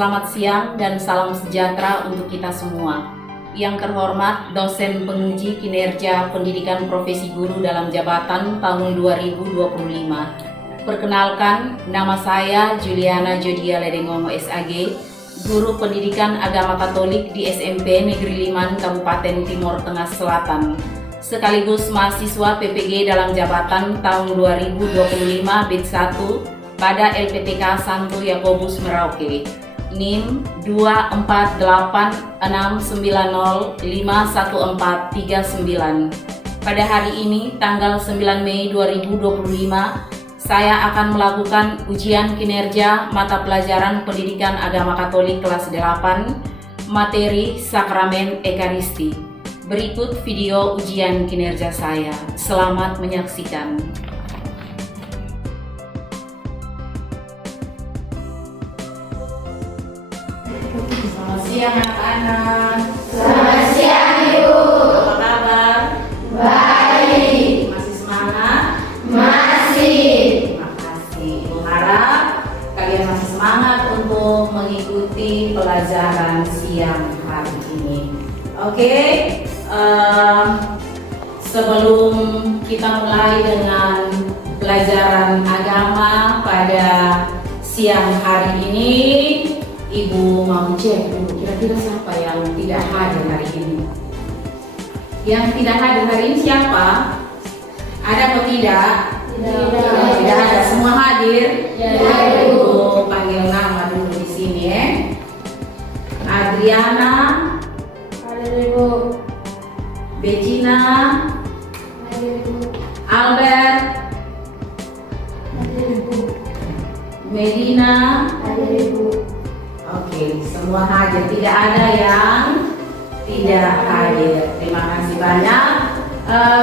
Selamat siang dan salam sejahtera untuk kita semua. Yang terhormat dosen penguji kinerja pendidikan profesi guru dalam jabatan tahun 2025. Perkenalkan, nama saya Juliana Jodia Ledengongo SAG, guru pendidikan agama Katolik di SMP Negeri Liman, Kabupaten Timur Tengah Selatan, sekaligus mahasiswa PPG dalam jabatan tahun 2025 BID 1 pada LPTK Santo Yakobus Merauke, NIM 24869051439. Pada hari ini, tanggal 9 Mei 2025, saya akan melakukan ujian kinerja mata pelajaran pendidikan agama Katolik kelas 8, materi Sakramen Ekaristi. Berikut video ujian kinerja saya. Selamat menyaksikan. Selamat siang anak-anak. Selamat siang Ibu. Apa kabar? Baik. Masih semangat? Masih. Terima kasih. Ibu harap kalian masih semangat untuk mengikuti pelajaran siang hari ini. Oke, sebelum kita mulai dengan pelajaran agama pada siang hari ini, Ibu mau cek dulu kira-kira siapa yang tidak hadir hari ini. Yang tidak hadir hari ini siapa? Ada atau tidak? Tidak ada. Semua hadir? Ya, Ibu panggil nama dulu di sini ya. Adriana, Hadir Ibu. Begina, Hadir Ibu. Albert, Hadir Ibu. Medina. Hadir Ibu. Oke, semua hadir. Tidak ada yang tidak hadir. Terima kasih banyak.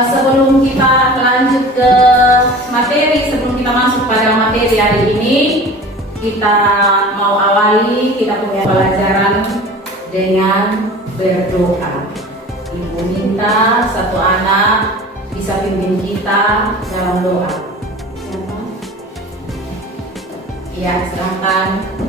Sebelum kita lanjut ke materi, sebelum kita masuk pada materi hari ini, kita mau awali kita punya pelajaran dengan berdoa. Ibu minta satu anak bisa pimpin kita dalam doa. Siapa? Iya, silakan.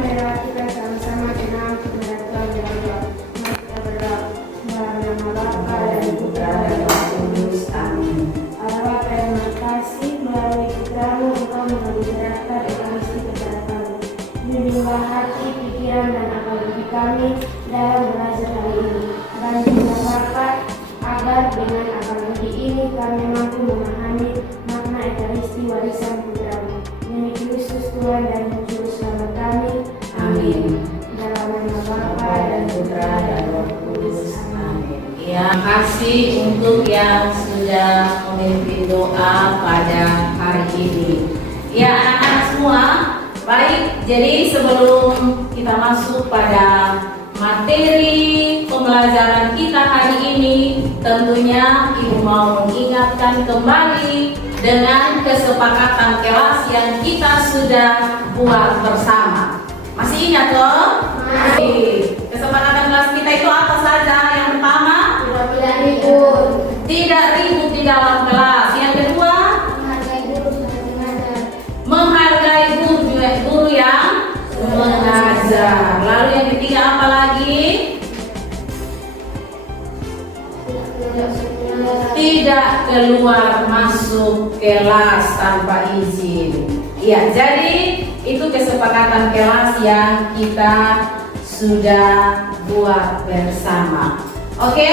Marilah kita sama-sama tenang kepada Tuhan dalam doa. Mari kita berdoa. Dalam nama Bapa dan Putra dan Roh Kudus. Amin. Allah Bapa yang Maha Kasih, melalui Putramu Engkau mengajarkan Ekaristi kepada kami. Bimbinglah hati, pikiran dan akal budi kami dalam belajar hari ini. Bantulah Bapa agar dengan akal budi ini kami mampu memahami makna Ekaristi warisan Putramu. Demi Kristus Tuhan dan Juru Selamat kami. Amin. Dalam nama Bapa dan Putra dan Roh Kudus. Amin. Ya, terima kasih untuk yang sudah memimpin doa pada hari ini. Ya, anak-anak semua, baik. Jadi sebelum kita masuk pada materi pembelajaran kita hari ini, tentunya Ibu mau mengingatkan kembali dengan kesepakatan kelas yang kita sudah buat bersama. Masih ingat loh? Masih. Kesepakatan kelas kita itu apa saja? Yang pertama, Tidak ribut. tidak ribut di dalam kelas. Yang kedua, Menghargai guru dan mengajar. menghargai guru yang mengajar. Lalu yang ketiga apa lagi? Tidak keluar masuk kelas tanpa izin. Iya, jadi itu kesepakatan kelas yang kita sudah buat bersama. Oke,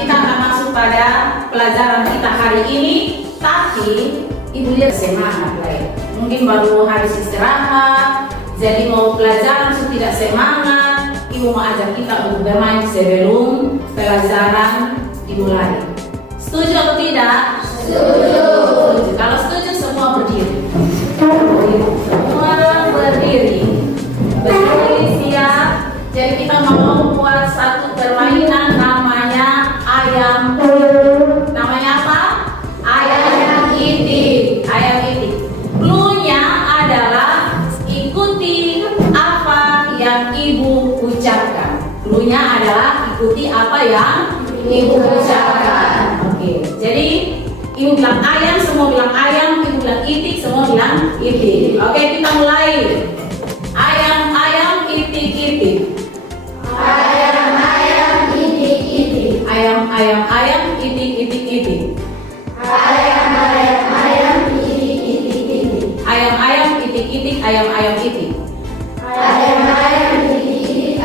kita akan masuk pada pelajaran kita hari ini. Tapi Ibu lihat semangat lah ya. Mungkin baru habis istirahat, jadi mau pelajaran sudah tidak semangat. Ibu mau ajak kita untuk bermain sebelum pelajaran dimulai. Setuju atau tidak? Setuju. Kalau setuju semua berdiri. Semua berdiri. Berdiri siap. Jadi kita mau buat satu permainan namanya ayam. Namanya apa? Ayam itik. Ayam itik. Cluenya adalah ikuti apa yang Ibu ucapkan. Cluenya adalah ikuti apa yang Ibu ucapkan. Oke. Jadi Ibu bilang ayam, semua bilang ayam. Ibu bilang itik, semua bilang itik. Oke, kita mulai.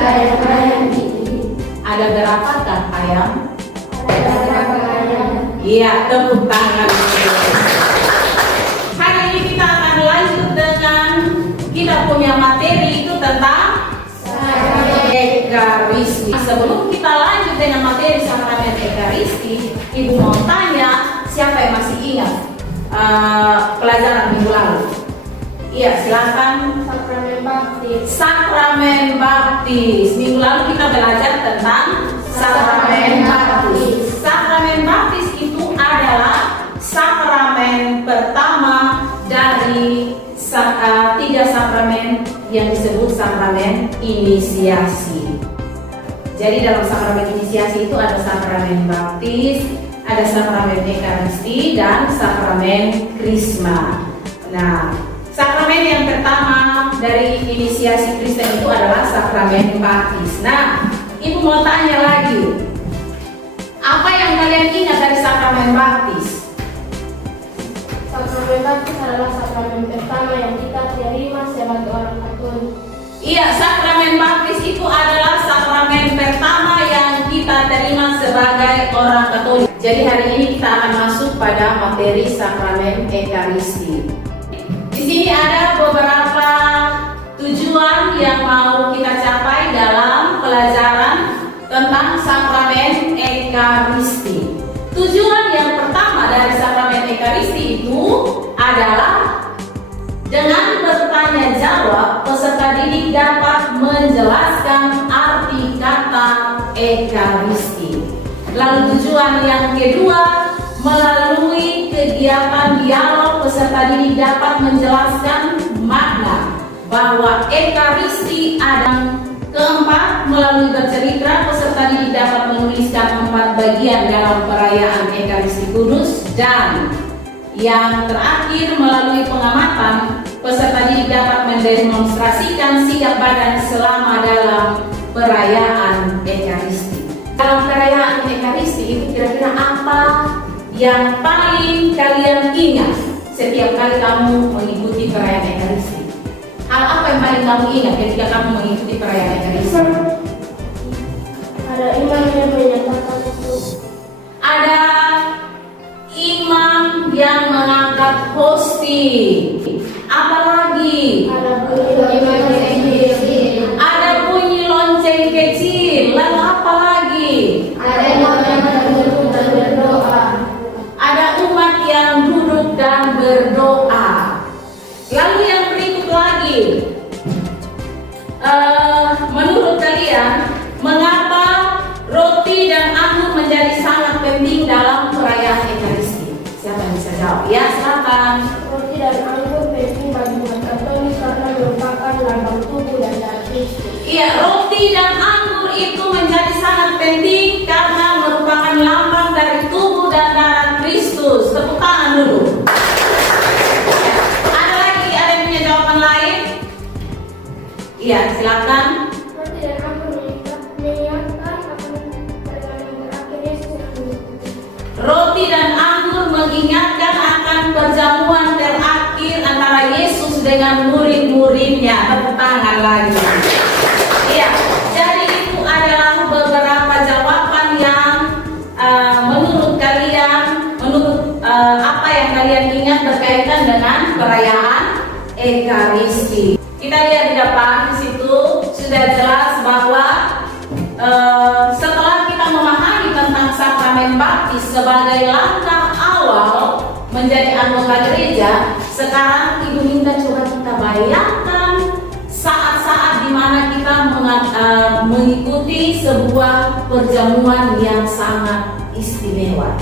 ayam itu. Ada berapakah ayam? Ada berapa ayam? Iya, tepuk tangan. Hari ini kita akan lanjut dengan kita punya materi itu tentang Ekaristi. Sebelum kita lanjut dengan materi sakramen Ekaristi, Ibu mau tanya, siapa yang masih ingat pelajaran minggu lalu? Iya, silakan. Sakramen baptis. Sakramen baptis. Minggu lalu kita belajar tentang sakramen baptis. Sakramen baptis itu adalah sakramen pertama dari 3 sakramen yang disebut sakramen inisiasi. Jadi dalam sakramen inisiasi itu ada sakramen baptis, ada sakramen ekaristi, dan sakramen krisma. Nah, sakramen yang pertama dari inisiasi Kristen itu adalah sakramen baptis. Nah, Ibu mau tanya lagi, apa yang kalian ingat dari sakramen baptis? Sakramen baptis adalah sakramen pertama yang kita terima sebagai orang Katolik. Iya, sakramen baptis itu adalah sakramen pertama yang kita terima sebagai orang Katolik. Jadi hari ini kita akan masuk pada materi sakramen ekaristi. Di sini ada beberapa tujuan yang mau kita capai dalam pelajaran tentang sakramen ekaristi. Tujuan yang pertama dari sakramen ekaristi itu adalah dengan bertanya jawab, peserta didik dapat menjelaskan arti kata ekaristi. Lalu tujuan yang kedua, melalui kegiatan dialog, peserta didik dapat menjelaskan makna bahwa ekaristi ada. Keempat, melalui bercerita, peserta didik dapat menuliskan 4 bagian dalam perayaan Ekaristi Kudus. Dan yang terakhir, melalui pengamatan, peserta didik dapat mendemonstrasikan sikap badan selama dalam perayaan Ekaristi. Dalam perayaan Ekaristi itu kira-kira apa yang paling kalian ingat setiap kali kamu mengikuti perayaan Ekaristi? Hal apa yang paling kamu ingat ketika kamu mengikuti perayaan Ekaristi? Ada imam yang menyatakan itu. Ada imam yang mengangkat hosti. Apa lagi? Ada bunyi lonceng kecil. Ada bunyi lonceng kecil. Lalu apa lagi? Ada umat yang duduk dan berdoa. Ada umat yang duduk dan berdoa. Lalu yang berikut lagi, menurut kalian, mengapa roti dan anggur menjadi sangat penting dalam perayaan Ekaristi? Siapa yang bisa jawab? Ya, silakan. Roti dan anggur penting bagi umat Katolik karena merupakan lambang tubuh dan darah Kristus. Iya, roti dan anggur itu menjadi sangat penting karena merupakan lambang dari tubuh dan darah Kristus. Tepuk tangan dulu. Iya, silakan. Roti dan anggur mengingatkan akan perjalanan terakhir Yesus. Roti dan anggur mengingatkan akan perjamuan terakhir antara Yesus dengan murid-muridnya. Tepuk tangan lagi. Iya, jadi itu adalah beberapa jawaban yang menurut kalian, apa yang kalian ingat berkaitan dengan perayaan Ekaristi. Kita lihat di depan, di situ sudah jelas bahwa setelah kita memahami tentang sakramen baptis sebagai langkah awal menjadi anggota gereja, sekarang Ibu minta coba kita bayangkan saat-saat di mana kita mengikuti sebuah perjamuan yang sangat istimewa.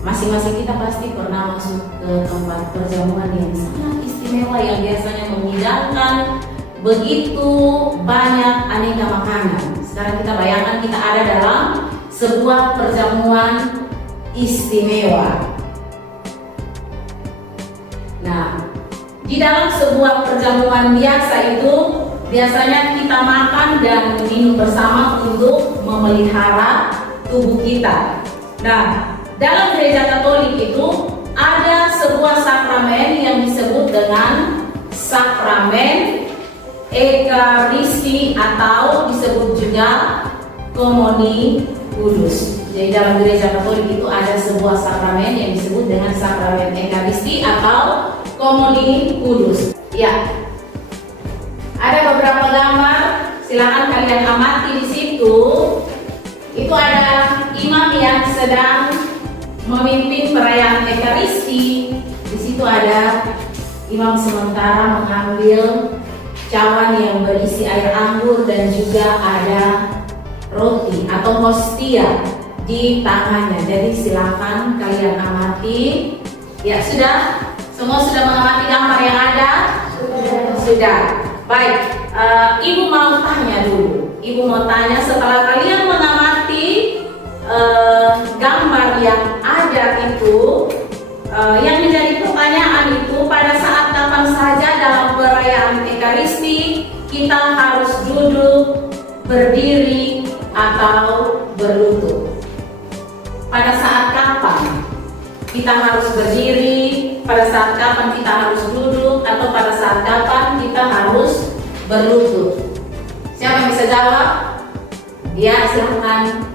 Masing-masing kita pasti pernah masuk ke tempat perjamuan yang sangat istimewa yang biasanya menghidangkan begitu banyak aneka makanan. Sekarang kita bayangkan kita ada dalam sebuah perjamuan istimewa. Nah, di dalam sebuah perjamuan biasa itu biasanya kita makan dan minum bersama untuk memelihara tubuh kita. Nah, dalam gereja Katolik itu ada sebuah sakramen yang disebut dengan sakramen Ekaristi atau disebut juga komuni kudus. Jadi dalam gereja Katolik itu ada sebuah sakramen yang disebut dengan sakramen Ekaristi atau komuni kudus. Ya, ada beberapa gambar, silakan kalian amati di situ. Itu ada imam yang sedang memimpin perayaan Ekaristi. Di situ ada imam sementara mengambil cawan yang berisi air anggur dan juga ada roti atau hostia di tangannya. Jadi silakan kalian amati. Ya, sudah? Semua sudah mengamati gambar yang ada? Sudah. Baik, Ibu mau tanya dulu. Ibu mau tanya, setelah kalian mengamati gambar yang ada itu, yang menjadi pertanyaan itu, pada saat kapan saja dalam perayaan Ekaristi kita harus duduk, berdiri, atau berlutut? Pada saat kapan kita harus berdiri, pada saat kapan kita harus duduk, atau pada saat kapan kita harus berlutut? Siapa yang bisa jawab? Ya, silakan.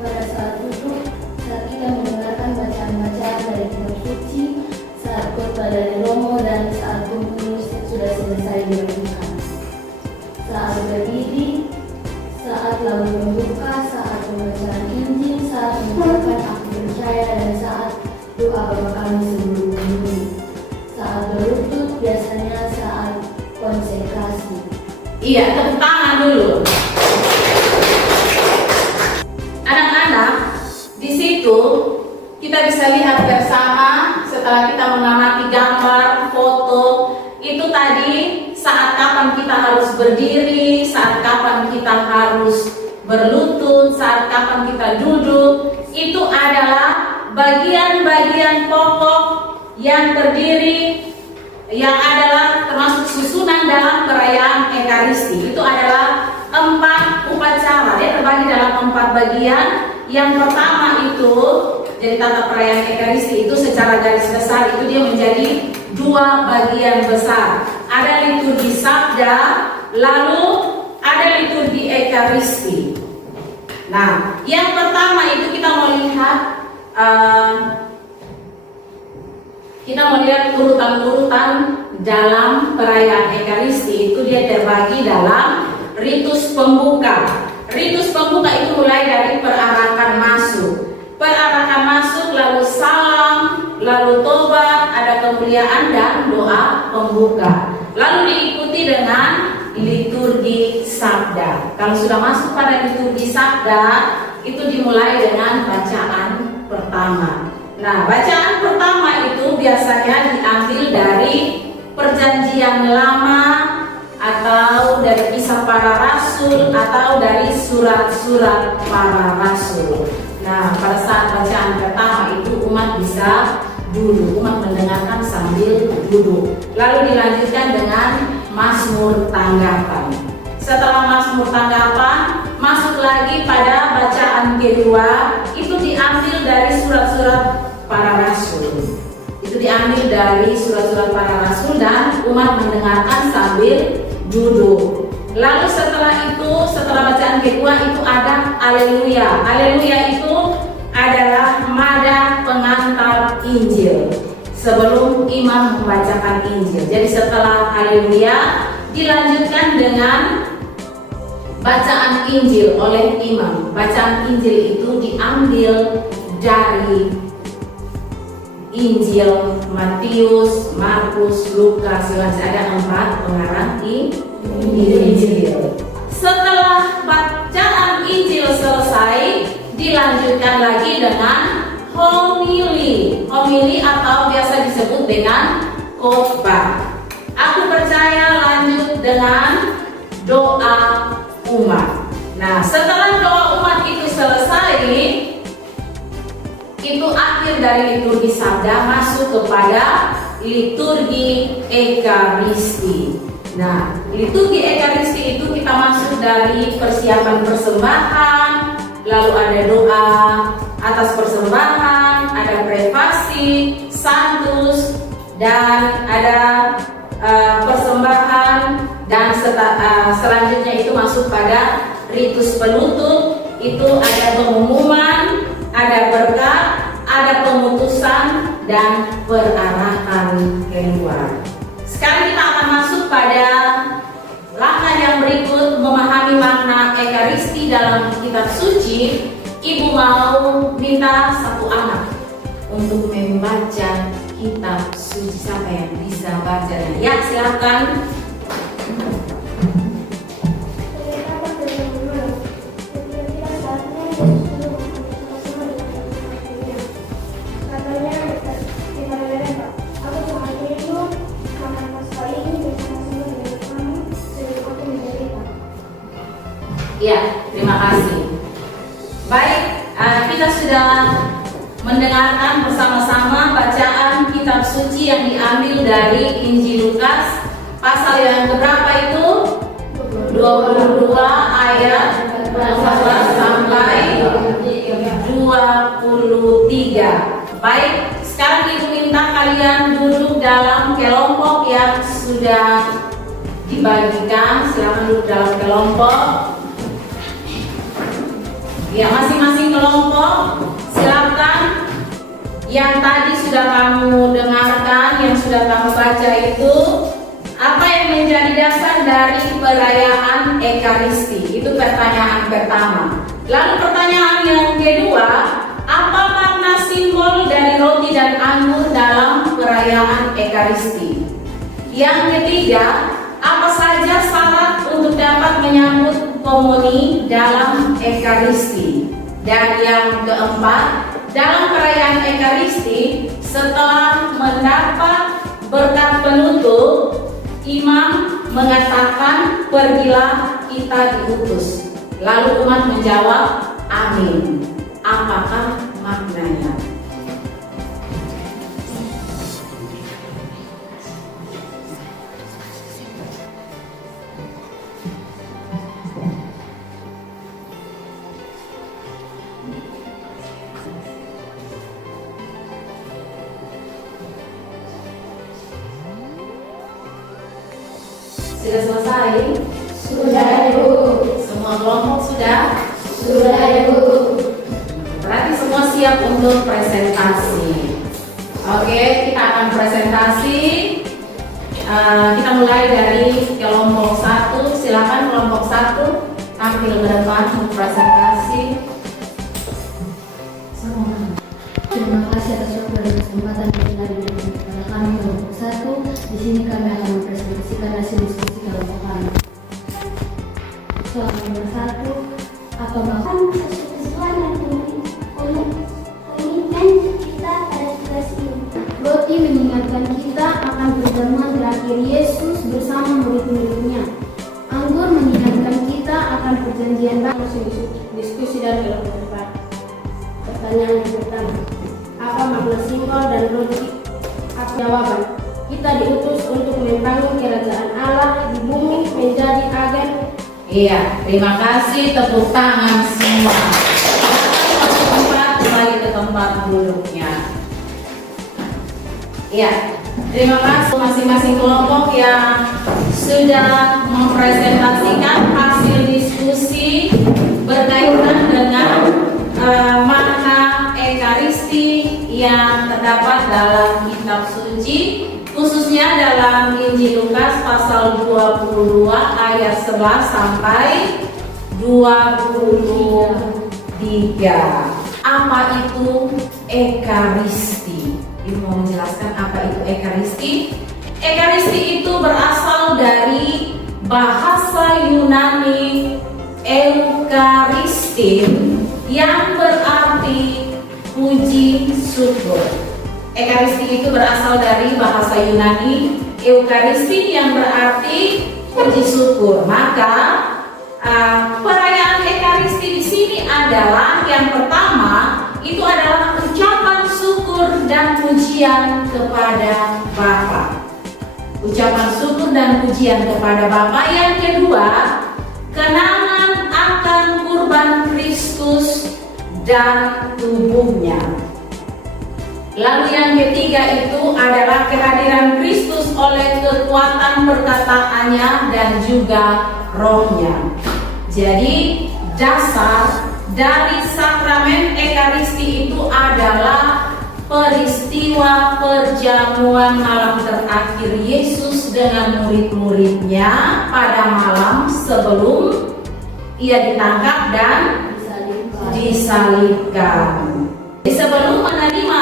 Pada saat duduk, saat kita mendengarkan bacaan-bacaan dari kitab suci, saat khotbah dari Romo, dan saat pengurus sudah selesai dilakukan. Saat berdiri, saat lalu membuka, saat pembacaan Injil, saat mengucapkan aku percaya, dan saat doa Bapa kami sebelum minum. Saat berlutut biasanya saat konsekrasi. Iya, tepuk tangan dulu. Anak-anak, di situ kita bisa lihat bersama setelah kita mengamati gambar, foto, itu tadi saat kapan kita harus berdiri, saat kapan kita harus berlutut, saat kapan kita duduk, itu adalah bagian-bagian pokok yang terdiri, yang adalah termasuk susunan dalam perayaan Ekaristi. Itu adalah 4 upacara. Dia terbagi dalam 4 bagian. Yang pertama itu, jadi tata perayaan Ekaristi itu secara garis besar itu dia menjadi 2 bagian besar. Ada liturgi sabda, lalu ada liturgi Ekaristi. Nah, yang pertama itu kita mau lihat urutan-urutan dalam perayaan Ekaristi. Itu dia terbagi dalam ritus pembuka. Ritus pembuka itu mulai dari perarakan masuk. Perarakan masuk, lalu salam, lalu tobat, ada kemuliaan dan doa pembuka. Lalu diikuti dengan liturgi sabda. Kalau sudah masuk pada liturgi sabda, itu dimulai dengan bacaan pertama. Nah, bacaan pertama itu biasanya diambil dari Perjanjian Lama, atau dari Kisah Para Rasul, atau dari surat-surat para rasul. Nah, pada saat bacaan pertama itu umat bisa duduk, umat mendengarkan sambil duduk. Lalu dilanjutkan dengan Mazmur Tanggapan. Setelah Mazmur Tanggapan, masuk lagi pada bacaan kedua, itu diambil dari surat-surat para rasul. Itu diambil dari surat-surat para rasul dan umat mendengarkan sambil duduk. Lalu setelah itu, setelah bacaan kedua itu ada Haleluya. Haleluya itu adalah nada pengantar Injil sebelum imam membacakan Injil. Jadi setelah Haleluya dilanjutkan dengan bacaan Injil oleh imam. Bacaan Injil itu diambil dari Injil Matius, Markus, Lukas, Yohanes. Ada 4 pengarang Injil. Setelah bacaan Injil selesai, dilanjutkan lagi dengan homili. Homili atau biasa disebut dengan khotbah. Aku percaya lanjut dengan doa umat. Nah, setelah doa umat itu selesai, itu akhir dari liturgi sabda masuk kepada liturgi Ekaristi. Nah, liturgi Ekaristi itu kita masuk dari persiapan persembahan, lalu ada doa atas persembahan, ada prefasi, santus, dan ada persembahan, dan selanjutnya itu masuk pada ritus penutup. Itu ada pengumuman, ada berkat, ada pemutusan, dan perarahan keluar. Sekarang kita akan masuk pada langkah yang berikut, memahami makna Ekaristi dalam kitab suci. Ibu mau minta satu anak untuk membaca kitab suci. Siapa yang bisa bacanya? Ya, silakan. Ya, terima kasih. Baik, kita sudah mendengarkan bersama-sama bacaan kitab suci yang diambil dari Injil Lukas pasal yang keberapa itu? 22 ayat 14 sampai 23. Baik, sekarang Ibu minta kalian duduk dalam kelompok yang sudah dibagikan. Silakan duduk dalam kelompok. Ya, masing-masing kelompok silakan. Yang tadi sudah kamu dengarkan, yang sudah kamu baca itu, apa yang menjadi dasar dari perayaan Ekaristi? Itu pertanyaan pertama. Lalu pertanyaan yang kedua, apa makna simbol dari roti dan anggur dalam perayaan Ekaristi? Yang ketiga, apa saja syarat untuk dapat menyambut komuni dalam Ekaristi? Dan yang keempat, dalam perayaan Ekaristi, setelah mendapat berkat penutup, imam mengatakan, "Pergilah, kita diutus." Lalu umat menjawab, "Amin." Apakah maknanya? Sudah selesai? Sudah, Ibu. Semua kelompok sudah? Sudah, Ibu. Berarti semua siap untuk presentasi. Oke, kita akan presentasi. Kita mulai dari kelompok 1. Silakan kelompok 1 tampil ke depan untuk presentasi. Terima kasih atas waktu dan kesempatan yang telah diberikan kepada kami kelompok 1. Di sini kami akan mempresentasikan hasil diskusi kelompok kami. Soal nomor 1, apa maksud Kesukaan yang menginginkan kita pada tugas ini. roti mengingatkan kita akan perjamuan terakhir Yesus bersama murid-muridnya. Anggur mengingatkan kita akan perjanjian baru. Diskusi dan kelompok depan. Pertanyaan yang pertama, apa makna simbol dan roti? Apa jawaban? Kita diutus untuk membangun kerajaan Allah di bumi, menjadi agen. Iya, terima kasih, tepuk tangan semua. Masuk tempat, kembali ke tempat duduknya. Iya, terima kasih masing-masing kelompok yang sudah mempresentasikan hasil diskusi berkaitan dengan makna Ekaristi yang terdapat dalam kitab suci, khususnya dalam Injil Lukas pasal 22 ayat 11 sampai 23. Apa itu Ekaristi? Ibu mau menjelaskan apa itu Ekaristi? Ekaristi itu berasal dari bahasa Yunani Eukaristin yang berarti puji syukur. Ekaristi itu berasal dari bahasa Yunani Eukaristin yang berarti puji syukur. Maka perayaan Ekaristi di sini adalah yang pertama itu adalah ucapan syukur dan pujian kepada Bapa. Ucapan syukur dan pujian kepada Bapa. Yang kedua, kenangan akan kurban Kristus dan tubuhnya. Lalu yang ketiga itu adalah kehadiran Kristus oleh kekuatan perkataannya dan juga rohnya. Jadi dasar dari sakramen Ekaristi itu adalah peristiwa perjamuan malam terakhir Yesus dengan murid-muridnya pada malam sebelum ia ditangkap dan disalibkan. Sebelum menerima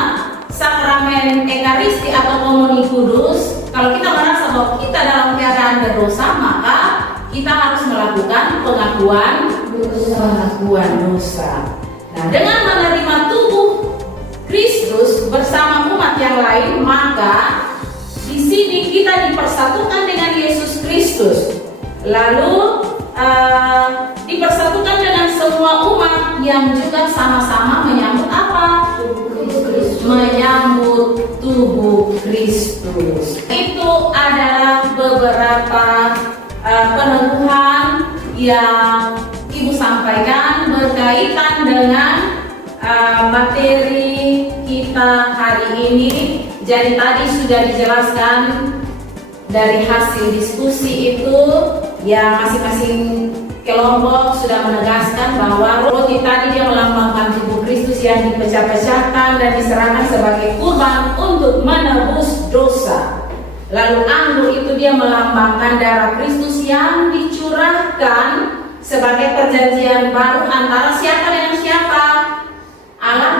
sakramen Ekaristi atau komuni kudus, kalau kita merasa bahwa kita dalam keadaan berdosa, maka kita harus melakukan pengakuan dosa. Nah, dengan menerima tubuh Kristus bersama umat yang lain, maka di sini kita dipersatukan dengan Yesus Kristus. Lalu dipersatukan dengan semua umat yang juga sama-sama menyambut apa? Menyambut tubuh Kristus. Itu adalah beberapa peneguhan yang Ibu sampaikan berkaitan dengan materi kita hari ini. Jadi tadi sudah dijelaskan dari hasil diskusi itu, ya masing-masing kelompok sudah menegaskan bahwa roti tadi dia melambangkan tubuh Kristus yang dipecah-pecahkan dan diserahkan sebagai kurban untuk menebus dosa. Lalu anggur itu dia melambangkan darah Kristus yang dicurahkan sebagai perjanjian baru antara siapa dengan siapa? Allah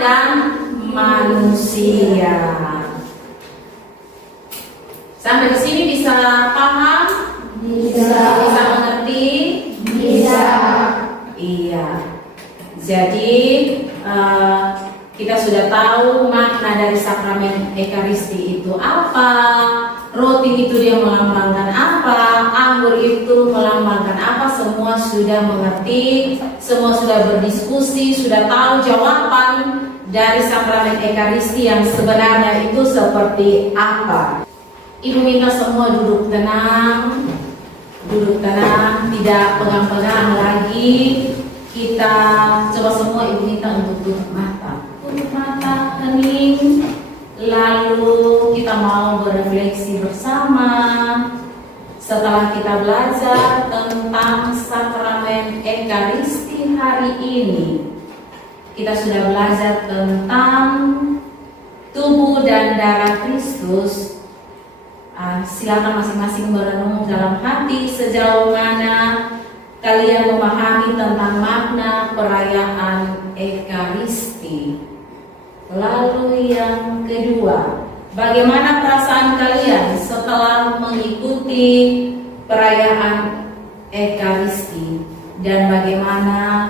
dan manusia. Sampai di sini bisa paham? Bisa mengerti? Bisa. Iya. Jadi kita sudah tahu makna dari sakramen Ekaristi itu apa, roti itu dia melambangkan apa, anggur itu melambangkan apa, semua sudah mengerti, semua sudah berdiskusi, sudah tahu jawaban dari sakramen Ekaristi yang sebenarnya itu seperti apa. Ibu minta semua duduk tenang, tidak pegang-pegang lagi. Kita coba semua ibu minta untuk tutup mata, hening. Lalu kita mau berefleksi bersama. Setelah kita belajar tentang sakramen Ekaristi hari ini, kita sudah belajar tentang tubuh dan darah Kristus. Silakan masing-masing merenung dalam hati sejauh mana kalian memahami tentang makna perayaan Ekaristi. Lalu yang kedua, bagaimana perasaan kalian setelah mengikuti perayaan Ekaristi, dan bagaimana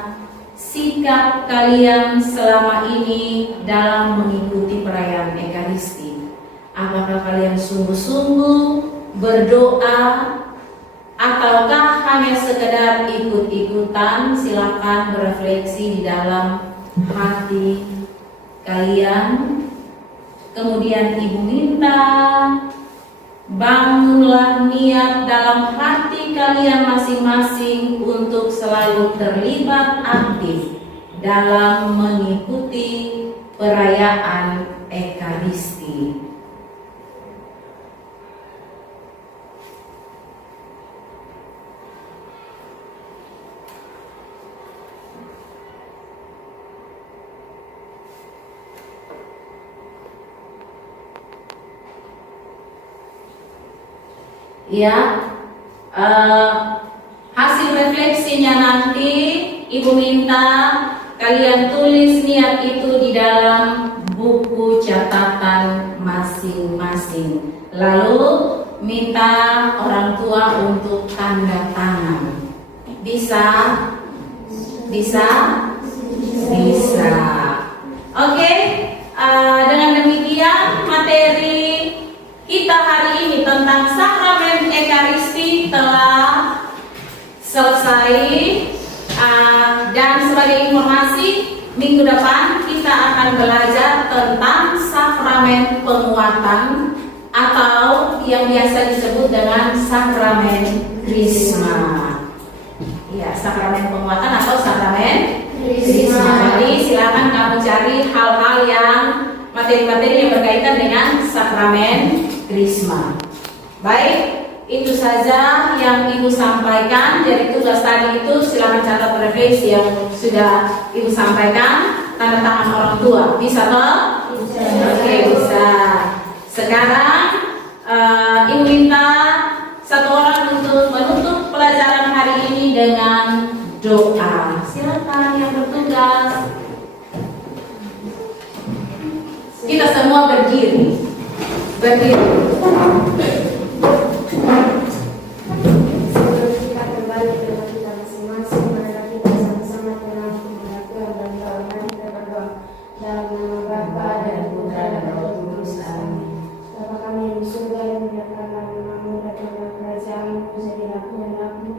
sikap kalian selama ini dalam mengikuti perayaan Ekaristi? Apakah kalian sungguh-sungguh berdoa ataukah hanya sekedar ikut-ikutan? Silakan berefleksi di dalam hati kalian. Kemudian ibu minta bangunlah niat dalam hati kalian masing-masing untuk selalu terlibat aktif dalam mengikuti perayaan Ekaristi. Ya, hasil refleksinya nanti ibu minta kalian tulis niat itu di dalam buku catatan masing-masing. Lalu minta orang tua untuk tanda tangan. Bisa? Oke, dengan demikian materi kita hari ini tentang sakramen Ekaristi telah selesai. Dan sebagai informasi, minggu depan kita akan belajar tentang sakramen penguatan atau yang biasa disebut dengan sakramen Krisma. Ya, sakramen penguatan atau sakramen Krisma. Jadi silakan silahkan kamu cari hal-hal yang materi-materi yang berkaitan dengan sakramen Krisma. Baik, itu saja yang Ibu sampaikan. Jadi tugas tadi itu silahkan catat revisi yang sudah Ibu sampaikan, tanda tangan orang tua. Bisa toh? Bisa. Oke, bisa. Sekarang Ibu minta satu orang untuk menutup pelajaran hari ini dengan doa. Silakan yang bertugas. Kita semua berdiri. Sebelum kita kembali ke tempat kita masing-masing, marilah kita sama-sama tenang kepada Tuhan dan doakan kita berdoa dalam nama Bapa dan Putra dan Roh Kudus. Amin. Bapa kami yang di surga, dimuliakanlah namamu, datanglah kerajaanmu, jadilah kehendakmu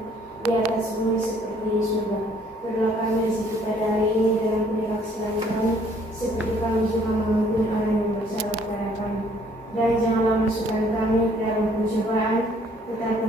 di atas bumi seperti di surga. Berilah kami rezeki pada hari ini dan ampunilah kesalahan kami, seperti kami juga mengampuni orang yang bersalah kepada kami. Dan janganlah masukkan kami ke dalam pencobaan, tetapi